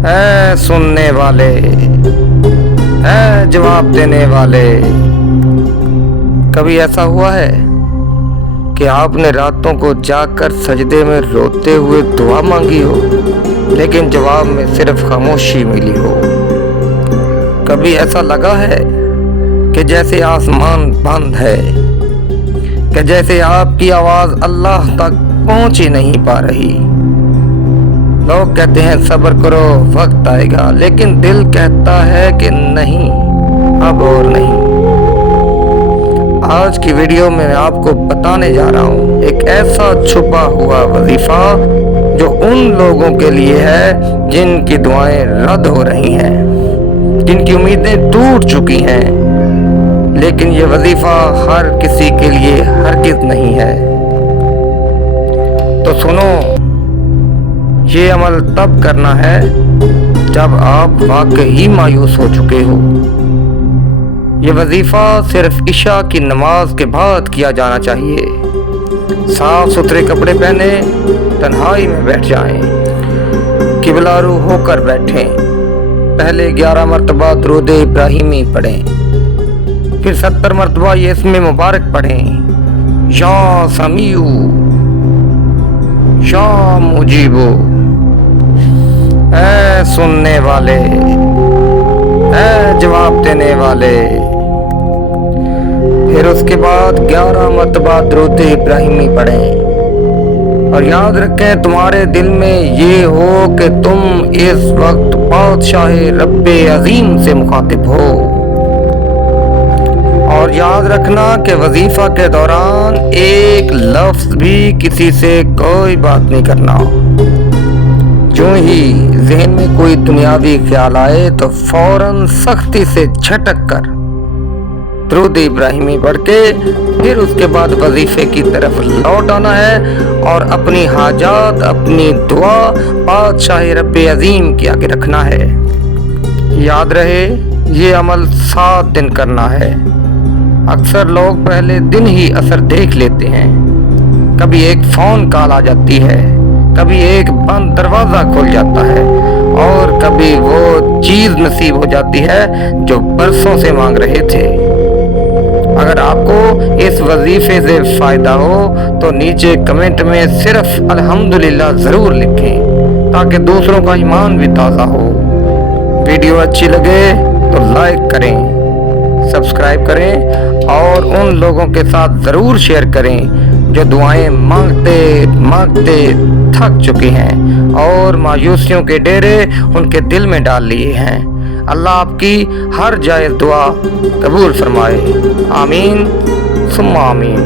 اے سننے والے، اے جواب دینے والے، کبھی ایسا ہوا ہے کہ آپ نے راتوں کو جاگ کر سجدے میں روتے ہوئے دعا مانگی ہو لیکن جواب میں صرف خاموشی ملی ہو؟ کبھی ایسا لگا ہے کہ جیسے آسمان بند ہے، کہ جیسے آپ کی آواز اللہ تک پہنچ ہی نہیں پا رہی؟ لوگ کہتے ہیں صبر کرو وقت آئے گا، لیکن دل کہتا ہے کہ نہیں، اب اور نہیں۔ آج کی ویڈیو میں آپ کو بتانے جا رہا ہوں ایک ایسا چھپا ہوا وظیفہ جو ان لوگوں کے لیے ہے جن کی دعائیں رد ہو رہی ہیں، جن کی امیدیں ٹوٹ چکی ہیں، لیکن یہ وظیفہ ہر کسی کے لیے ہرگز نہیں ہے۔ تو سنو، یہ عمل تب کرنا ہے جب آپ واقعی مایوس ہو چکے ہو۔ یہ وظیفہ صرف عشاء کی نماز کے بعد کیا جانا چاہیے۔ صاف ستھرے کپڑے پہنے تنہائی میں بیٹھ جائیں، قبلہ رو ہو کر بیٹھیں، پہلے 11 مرتبہ درود ابراہیمی پڑھیں، پھر 70 مرتبہ یہ اسم مبارک پڑھیں، یا سمیع، یا مجیب، اے سننے والے، اے جواب دینے والے۔ پھر اس کے بعد 11 مرتبہ درود ابراہیمی پڑھیں، اور یاد رکھیں تمہارے دل میں یہ ہو کہ تم اس وقت بادشاہ رب عظیم سے مخاطب ہو، اور یاد رکھنا کہ وظیفہ کے دوران ایک لفظ بھی کسی سے کوئی بات نہیں کرنا۔ جو ہی ذہن میں کوئی دنیاوی خیال آئے تو فوراً سختی سے جھٹک کر درود ابراہیمی پڑھ کے پھر اس کے بعد وظیفے کی طرف لوٹ آنا ہے اور اپنی حاجات، اپنی دعا بادشاہ رب عظیم کے آگے رکھنا ہے۔ یاد رہے یہ عمل 7 دن کرنا ہے۔ اکثر لوگ پہلے دن ہی اثر دیکھ لیتے ہیں، کبھی ایک فون کال آ جاتی ہے، کبھی ایک بند دروازہ کھل جاتا ہے، اور کبھی وہ چیز نصیب ہو جاتی ہے جو برسوں سے مانگ رہے تھے۔ اگر آپ کو اس وظیفے سے فائدہ ہو تو نیچے کمنٹ میں صرف الحمدللہ ضرور لکھیں تاکہ دوسروں کا ایمان بھی تازہ ہو۔ ویڈیو اچھی لگے تو لائک کریں، سبسکرائب کریں، اور ان لوگوں کے ساتھ ضرور شیئر کریں جو دعائیں مانگتے مانگتے تھک چکے ہیں اور مایوسیوں کے ڈیرے ان کے دل میں ڈال لیے ہیں۔ اللہ آپ کی ہر جائز دعا قبول فرمائے، آمین ثم آمین۔